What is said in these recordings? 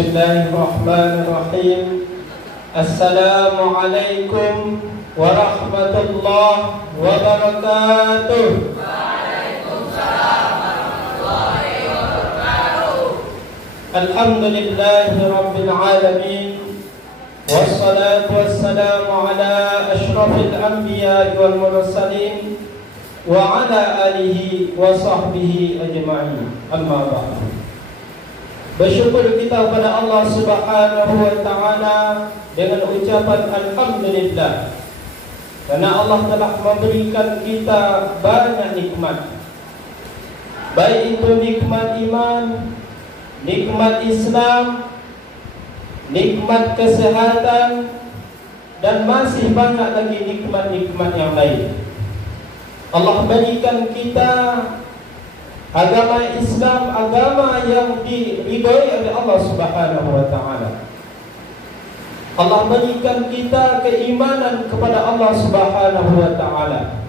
Bismillahirrahmanirrahim. Assalamualaikum warahmatullahi wabarakatuh. Waalaikumsalam warahmatullahi wabarakatuh. Alhamdulillahi rabbil alamin. Wassalatu wassalamu ala asyrafil anbiya wal mursalin wa ala alihi wa sahbihi ajma'in. Amma ba'du. Bersyukur kita kepada Allah Subhanahu wa ta'ala dengan ucapan alhamdulillah, karena Allah telah memberikan kita banyak nikmat, baik itu nikmat iman, nikmat Islam, nikmat kesehatan, dan masih banyak lagi nikmat-nikmat yang lain. Allah berikan kita agama Islam, agama yang diridhoi oleh Allah Subhanahu wa ta'ala. Allah berikan kita keimanan kepada Allah Subhanahu wa ta'ala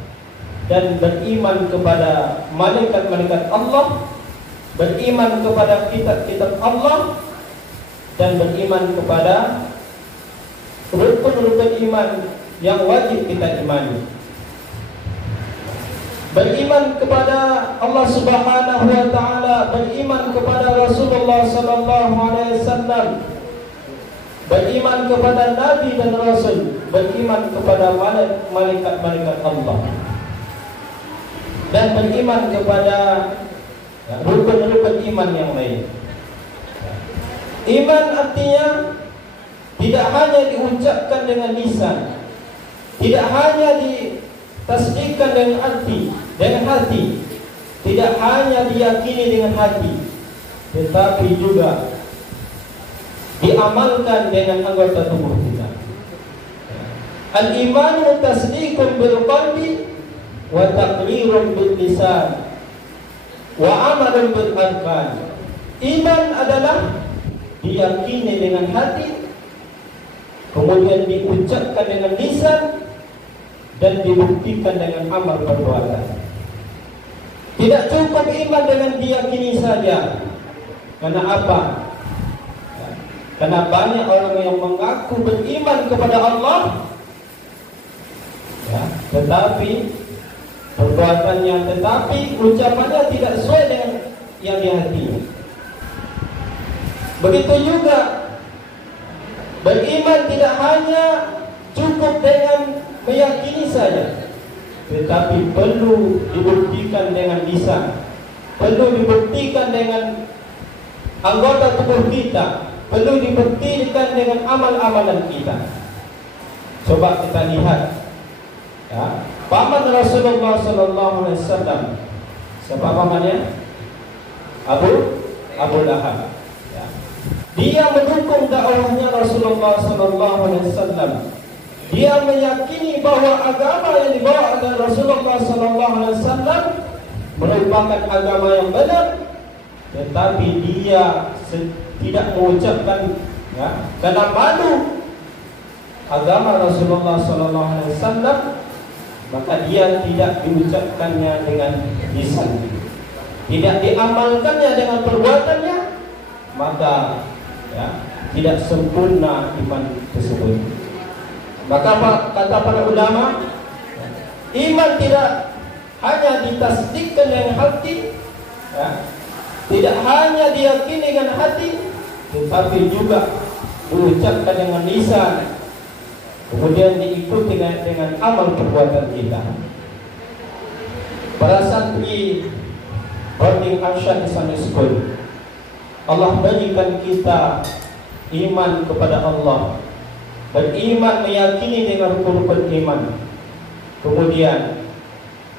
dan beriman kepada malaikat-malaikat Allah, beriman kepada kitab-kitab Allah, dan beriman kepada rukun-rukun iman yang wajib kita imani. Beriman kepada Allah Subhanahu wa ta'ala, beriman kepada Rasulullah sallallahu alaihi wasallam, beriman kepada Nabi dan Rasul, beriman kepada malaikat-malaikat Allah, dan beriman kepada rukun-rukun iman yang lain. Iman artinya tidak hanya diucapkan dengan lisan, tidak hanya ditasdikkan dengan hati, tidak hanya diyakini dengan hati, tetapi juga diamalkan dengan anggota tubuh kita. Al-imanu tasdiqun bil qalbi wa taqrirun bil lisan wa amalun bil arkan. Iman adalah diyakini dengan hati, kemudian diucapkan dengan lisan, dan dibuktikan dengan amal perbuatan. Tidak cukup iman dengan diyakini saja. Karena apa? Karena banyak orang yang mengaku beriman kepada Allah, tetapi perbuatannya, tetapi ucapannya tidak sesuai dengan yang di hatinya. Begitu juga beriman tidak hanya cukup dengan meyakini saja, tetapi perlu dibuktikan dengan lisan, perlu dibuktikan dengan anggota tubuh kita, perlu dibuktikan dengan amal-amalan kita. Coba kita lihat, paman Rasulullah sallallahu alaihi wasallam. Siapa pamannya? Abu Lahab. Dia mendukung dakwahnya Rasulullah sallallahu alaihi wasallam. Dia meyakini bahwa agama yang dibawa oleh Rasulullah sallallahu alaihi wasallam merupakan agama yang benar, tetapi dia tidak mengucapkan, karena malu agama Rasulullah sallallahu alaihi wasallam, maka dia tidak diucapkannya dengan lisan, tidak diamalkannya dengan perbuatannya, maka tidak sempurna iman tersebut. Maka kata para ulama, iman tidak hanya ditasdikkan dengan hati, tidak hanya diyakini dengan hati, tetapi juga diucapkan dengan lisan, kemudian diikuti dengan amal perbuatan kita. Para santri boarding Arsyad Islamic School, Allah berikan kita iman kepada Allah, beriman meyakini dengan rukun iman, kemudian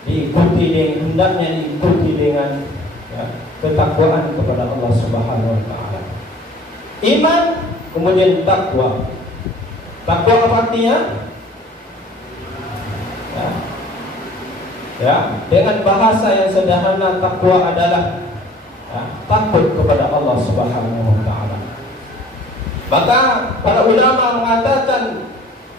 diikuti dengan hendaknya diikuti dengan ketakwaan kepada Allah Subhanahu wa ta'ala. Iman, kemudian takwa. Takwa apa artinya? Dengan bahasa yang sederhana, takwa adalah takut kepada Allah Subhanahu wa ta'ala. Maka para ulama mengatakan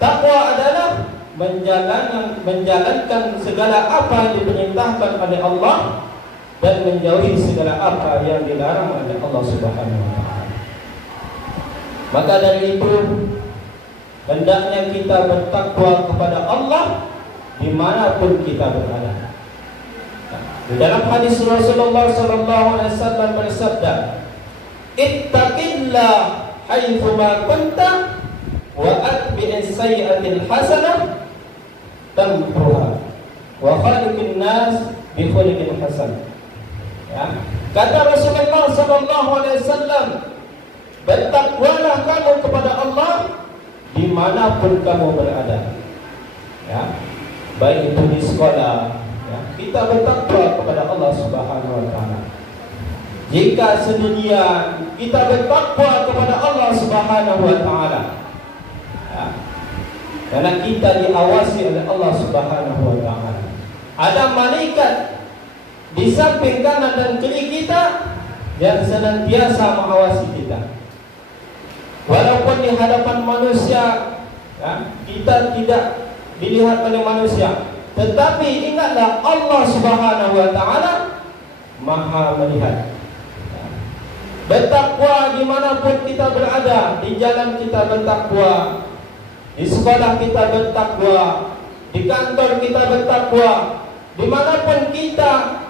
takwa adalah menjalankan segala apa yang diperintahkan oleh Allah dan menjauhi segala apa yang dilarang oleh Allah Subhanahu wa ta'ala. Maka dari itu hendaknya kita bertakwa kepada Allah dimanapun kita berada. Di dalam hadis Rasulullah SAW bersabda, "Ittaqillah haitsu ma kunta wa atbi'is sayyi'atil hasanah tamhuha wa khaliqin nas bi khuluqin hasan." Ya. Kata Rasulullah SAW, bertakwalah kamu kepada Allah dimanapun kamu berada. Ya. Baik itu di sekolah, ya, kita bertakwa kepada Allah Subhanahu wa taala. Jika sedunia kita bertakwa kepada Allah Subhanahu wa taala. Ya. Karena kita diawasi oleh Allah Subhanahu wa taala. Ada malaikat di samping kanan dan kiri kita yang senantiasa mengawasi kita. Walaupun di hadapan manusia, ya, kita tidak dilihat oleh manusia, tetapi ingatlah Allah Subhanahu wa taala Maha melihat. Bertakwa dimanapun kita berada, di jalan kita bertakwa, di sekolah kita bertakwa, di kantor kita bertakwa, dimanapun kita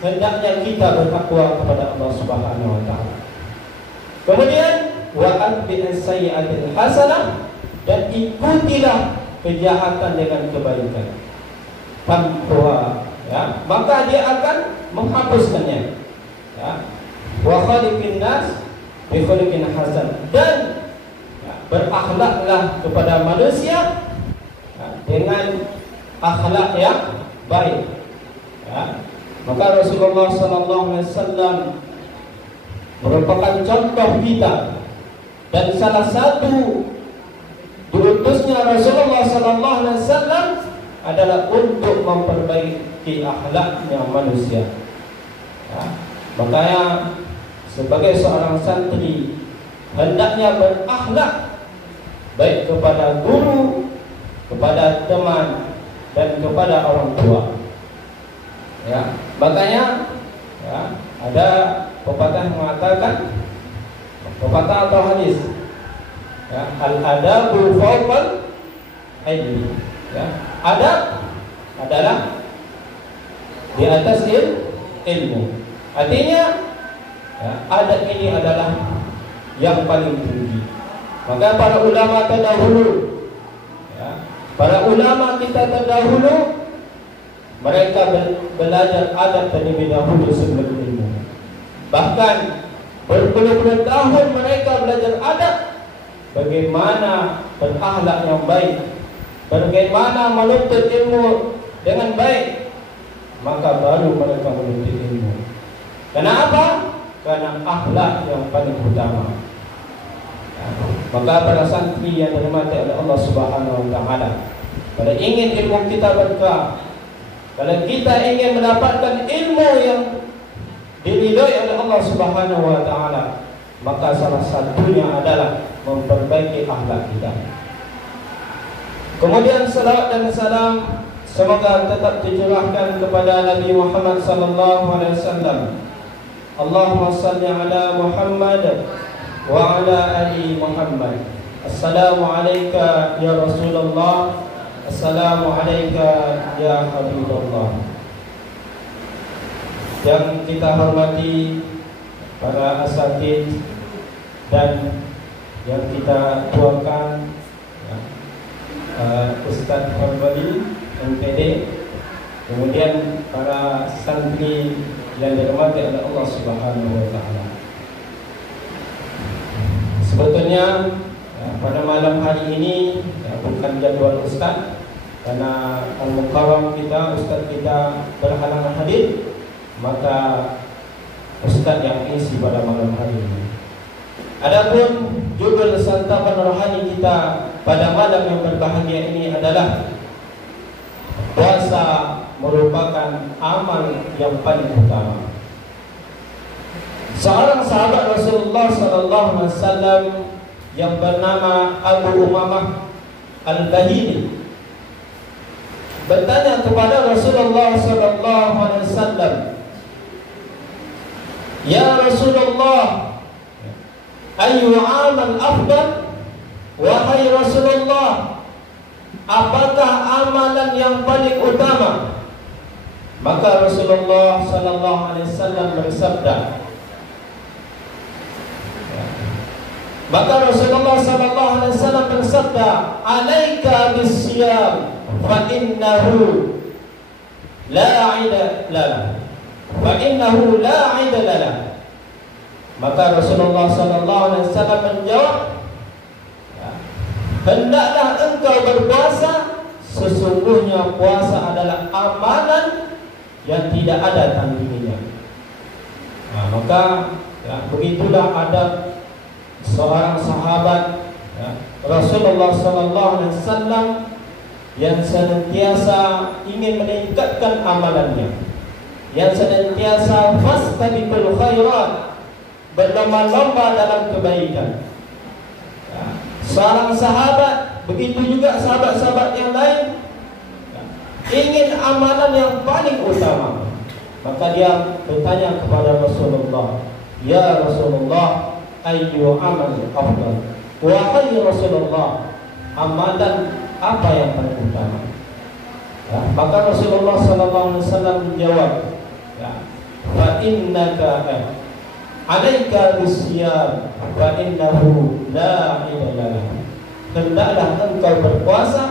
hendaknya kita bertakwa kepada Allah Subhanahu wa taala. Kemudian wa atbi'is sayyi'atil hasanah, dan ikutilah kejahatan dengan kebaikan. Tamhuha, ya, maka dia akan menghapuskannya. Ya. Wa khaliqin nas bi khuluqin hasan, dan ya, berakhlaklah kepada manusia, ya, dengan akhlak yang baik. Ya. Maka Rasulullah SAW merupakan contoh kita, dan salah satu diutusnya Rasulullah SAW adalah untuk memperbaiki akhlaknya manusia. Ya. Makanya sebagai seorang santri hendaknya berakhlak baik kepada guru, kepada teman, dan kepada orang tua. Ya, makanya ya, ada pepatah mengatakan, pepatah atau hadis, ya, al-adabu fawqal ilmi. Ya, adab adalah di atas ilmu. Artinya ya, adab ini adalah yang paling tinggi. Maka para ulama terdahulu, ya, para ulama kita terdahulu, mereka belajar adab terlebih dahulu sebelum ilmu. Bahkan berpuluh-puluh tahun mereka belajar adab, bagaimana berakhlak yang baik, bagaimana menuntut ilmu dengan baik, maka baru mereka menuntut ilmu. Kenapa? Karena akhlak yang paling utama. Ya. Maka para santri yang dirahmati oleh Allah Subhanahu wa taala, kalau ingin ilmu kita berkah, kalau kita ingin mendapatkan ilmu yang diridhoi oleh Allah Subhanahu wa taala, maka salah satunya adalah memperbaiki akhlak kita. Kemudian salawat dan salam semoga tetap dicurahkan kepada Nabi Muhammad sallallahu alaihi wasallam. Allahumma salli ala Muhammad wa ala ali Muhammad. Assalamu alayka ya Rasulullah, assalamu alayka ya Habibullah. Yang kita hormati para asatidz dan yang kita tuakan, ya, Ustaz Harbali MPD, kemudian para santri yang dirahmati oleh Allah Subhanahu wa taala. Sebetulnya ya, pada malam hari ini ya, bukan jadwal Ustaz, karena al-mukarram kita, Ustaz kita berhalangan hadir, maka Ustaz yang isi pada malam hari ini. Adapun judul santapan rohani kita pada malam yang berbahagia ini adalah puasa merupakan amal yang paling utama. Seorang sahabat Rasulullah SAW yang bernama Abu Umamah Al-Bahili bertanya kepada Rasulullah SAW, "Ya Rasulullah, Ayyu amal afdal? Wahai Rasulullah, apakah amalan yang paling utama? Maka Rasulullah sallallahu alaihi wasallam bersabda, "Alaika bis-siyam fa innahu la 'ida lana." Maka Rasulullah sallallahu alaihi wasallam menjawab, hendaklah engkau berpuasa, sesungguhnya puasa adalah amalan yang tidak ada tandingannya. Maka begitulah adab seorang sahabat Rasulullah sallallahu alaihi wasallam yang senantiasa ingin meningkatkan amalannya, yang senantiasa fastabiqul khairat, berlomba-lomba dalam kebaikan. Seorang sahabat, begitu juga sahabat-sahabat yang lain, ingin amalan yang paling utama. Maka dia bertanya kepada Rasulullah, "Ya Rasulullah, ayyu amal afdal?" Wahai Rasulullah, amalan apa yang paling utama? Maka Rasulullah sallallahu alaihi wasallam menjawab, "Fa innaka alaika bisyam fa innahu la ilaha." Hendaklah engkau berpuasa,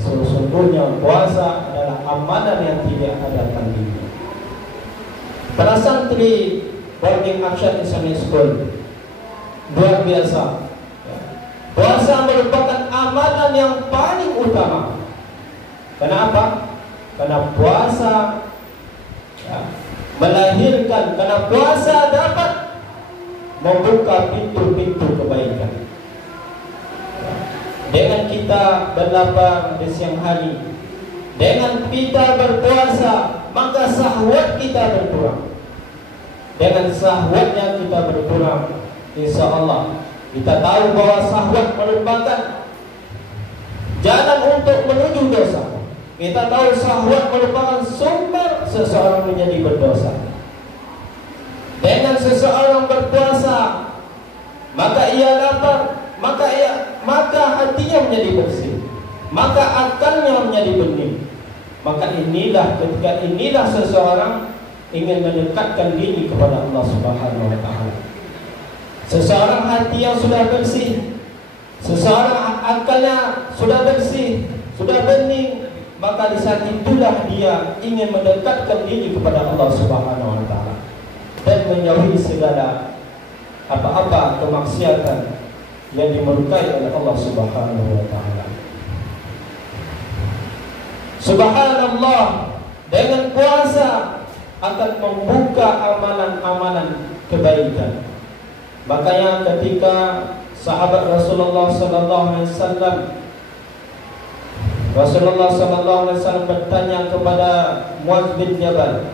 sesungguhnya puasa adalah amalan yang tidak ada tandingnya. Para santri Boarding Action Islamic School, luar biasa. Puasa merupakan amalan yang paling utama. Kenapa? Karena puasa melahirkan, karena puasa dapat membuka pintu-pintu kebaikan. Dengan kita berlapar di siang hari, dengan kita berpuasa, maka syahwat kita berkurang. Dengan syahwatnya kita berkurang, insya Allah kita tahu bahwa syahwat merupakan jalan untuk menuju dosa. Kita tahu syahwat merupakan sumber seseorang menjadi berdosa. Dengan seseorang berpuasa, maka ia lapar, maka hatinya menjadi bersih, maka akalnya menjadi bening. Maka ketika inilah seseorang ingin mendekatkan diri kepada Allah Subhanahu wa taala. Seseorang hati yang sudah bersih, seseorang akalnya sudah bersih, sudah bening, maka di saat itulah dia ingin mendekatkan diri kepada Allah Subhanahu wa taala dan menjauhi segala apa-apa kemaksiatan yang dimurkai oleh Allah Subhanahu wa taala. Subhanallah, dengan puasa akan membuka amalan-amalan kebaikan. Makanya ketika sahabat Rasulullah sallallahu alaihi wasallam bertanya kepada Muadz bin Jabal,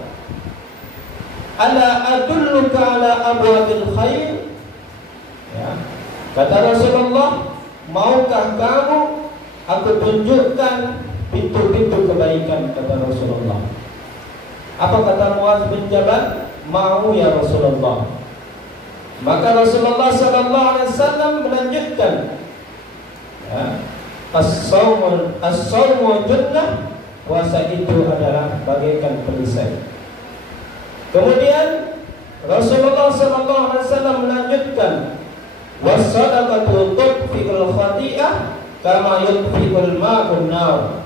"Ala adulluka ala abwabil khair?" Kata Rasulullah, "Maukah kamu aku tunjukkan pintu-pintu kebaikan?" Kata Rasulullah. Apa kata Muadz bin Jabal? "Mau ya Rasulullah." Maka Rasulullah sallallahu alaihi wasallam melanjutkan, As-sawmu junnah, puasa itu adalah bagaikan perisai. Kemudian Rasulullah sallallahu alaihi wasallam melanjutkan, Was-sadaqatu tudfi'ul khati'ah kama yudfi'ul ma'un nar.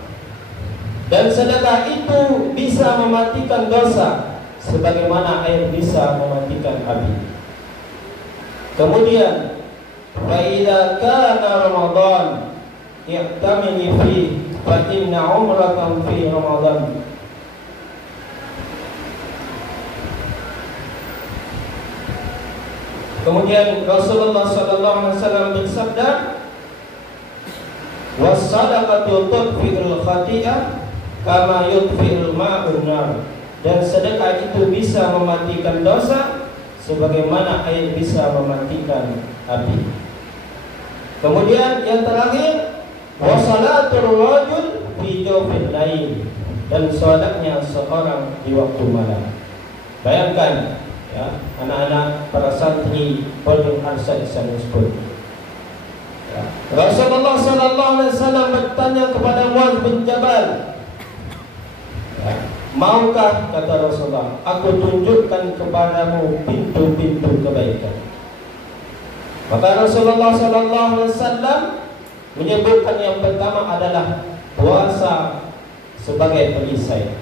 Dan sedekah itu bisa mematikan dosa sebagaimana air bisa mematikan api. Kemudian, fa idza kana Ramadan i'tamili fi fa inna umratan fi Ramadan. Kemudian Rasulullah sallallahu alaihi wasallam bersabda, "Was-sadaqatu tudfi'ul khati'ah kama yudfi'ul ma'un nar." Dan sedekah itu bisa mematikan dosa sebagaimana air bisa mematikan api. Kemudian yang terakhir, wa salatul rajul fi jawfil lail, dan salatnya seorang di waktu malam. Bayangkan, ya, anak-anak para santri Pondok Arsyad Sanspur. Ya. Rasulullah sallallahu alaihi wasallam bertanya kepada Muaz bin Jabal, ya, maukah, kata Rasulullah, aku tunjukkan kepadamu pintu-pintu kebaikan. Maka Rasulullah sallallahu alaihi wasallam menyebutkan yang pertama adalah puasa sebagai perisai.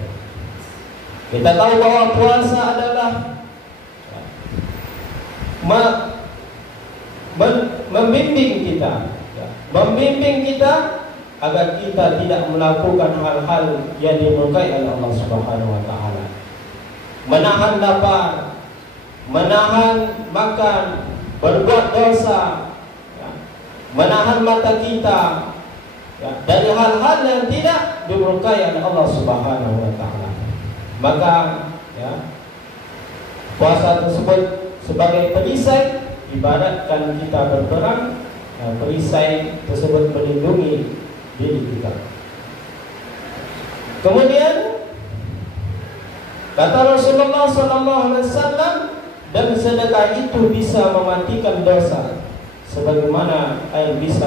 Kita tahu bahwa puasa adalah membimbing kita agar kita tidak melakukan hal-hal yang dimurkai oleh Allah Subhanahu wa taala. Menahan lapar, menahan makan, berbuat dosa, ya, menahan mata kita, ya, dari hal-hal yang tidak dimurkai oleh Allah Subhanahu wa taala. Maka, ya, puasa tersebut sebagai perisai, ibaratkan kita berperang, ya, perisai tersebut melindungi diri kita. Kemudian kata Rasulullah SAW, dan sedekah itu bisa mematikan dosa, sebagaimana air bisa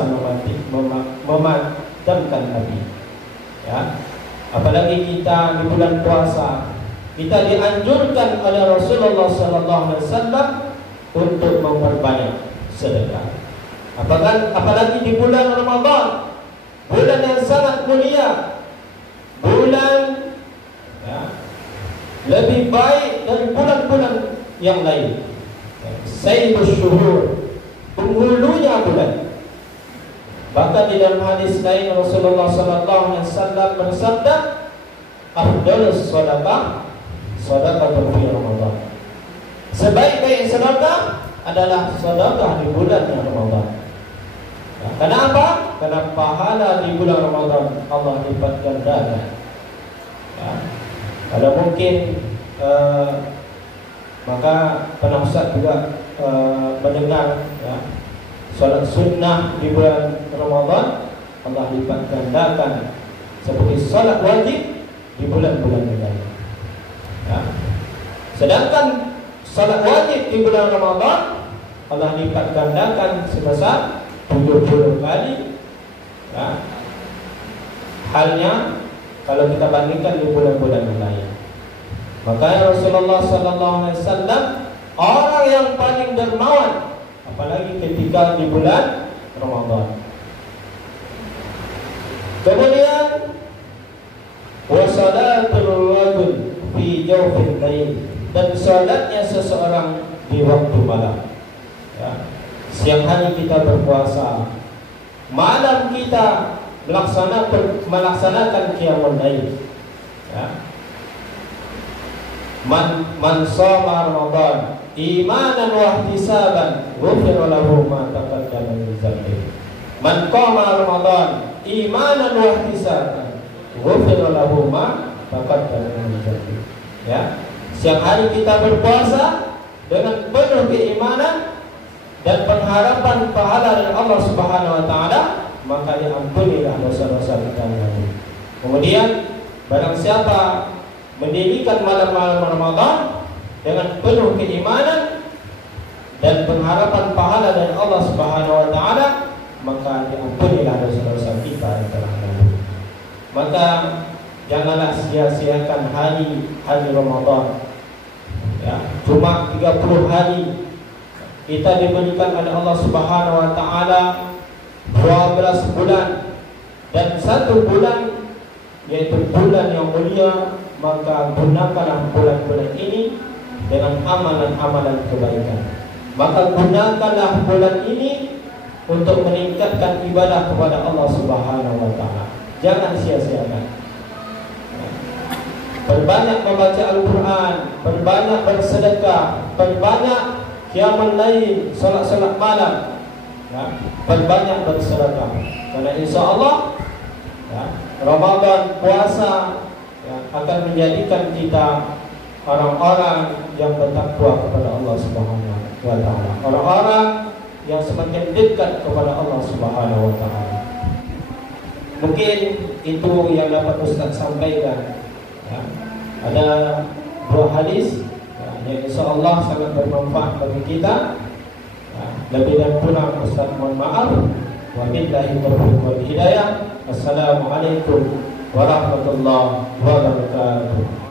memadamkan api. Ya, apalagi kita di bulan puasa, kita dianjurkan oleh Rasulullah SAW untuk memperbanyak sedekah. Apalagi di bulan Ramadan, bulan yang sangat mulia, bulan, ya, lebih baik dari bulan-bulan yang lain. Sayyidus syuhur, penghulunya bulan. Bahkan di dalam hadis lain Rasulullah SAW bersabda, afdalus shadaqah shadaqatun fi Ramadan. Sebaik-baik sedekah adalah sedekah di bulan Ramadan. Ya, kenapa? Karena pahala di bulan Ramadan Allah lipat gandakan. Ya, kalau mungkin maka penasihat juga mendengar, ya, salat sunnah di bulan Ramadan Allah lipat gandakan seperti salat wajib di bulan-bulan yang lain. Ya. Sedangkan salat wajib di bulan Ramadan Allah lipat gandakan sebesar 70 kali. Ya. Halnya kalau kita bandingkan di bulan-bulan yang lain. Maka Rasulullah SAW orang yang paling dermawan, apalagi ketika di bulan Ramadan. Kemudian wasalatul rajul fi jawfil lail, dan salatnya seseorang di waktu malam. Ya. Siang hari kita berpuasa, malam kita melaksanakan qiyamul lail. Ya. Man shoma Ramadan imanan wa ihtisaban ghufira lahu ma taqaddama min dhanbihi. Man qama Ramadan imanan wa ihtisaban ghufira lahu ma taqaddama min dhanbihi. Ya, siang hari kita berpuasa dengan penuh keimanan dan pengharapan pahala dari Allah Subhanahu wa taala, maka diampunilah dosa-dosa kita. Kemudian barang siapa mendirikan malam-malam Ramadan dengan penuh keimanan dan pengharapan pahala dari Allah Subhanahu wa taala, maka diampunilah dosa-dosa kita yang telah lalu. Maka janganlah sia-siakan hari Ramadan. Ya, cuma 30 hari kita diberikan oleh Allah Subhanahu wa taala 12 bulan dan 1 bulan, yaitu bulan yang mulia. Maka gunakanlah bulan-bulan ini dengan amalan-amalan kebaikan. Maka gunakanlah bulan ini untuk meningkatkan ibadah kepada Allah Subhanahu wa taala. Jangan sia-siakan. Perbanyak membaca Al-Quran, perbanyak bersedekah, perbanyak qiyamul lail, salat-salat malam, ya, perbanyak bersedekah. Karena insya-Allah, ya, Ramadan puasa, ya, akan menjadikan kita orang-orang yang bertakwa kepada Allah Subhanahu wa taala, orang-orang yang semakin dekat kepada Allah Subhanahu wa taala. Mungkin itu yang dapat Ustaz sampaikan. Ya. Ada 2 hadis, ya, yang insyaAllah sangat bermanfaat bagi kita. Lebih dan kurang Ustaz mohon maaf. Wabillahi taufiq wal hidayah. Assalamualaikum warahmatullahi wabarakatuh.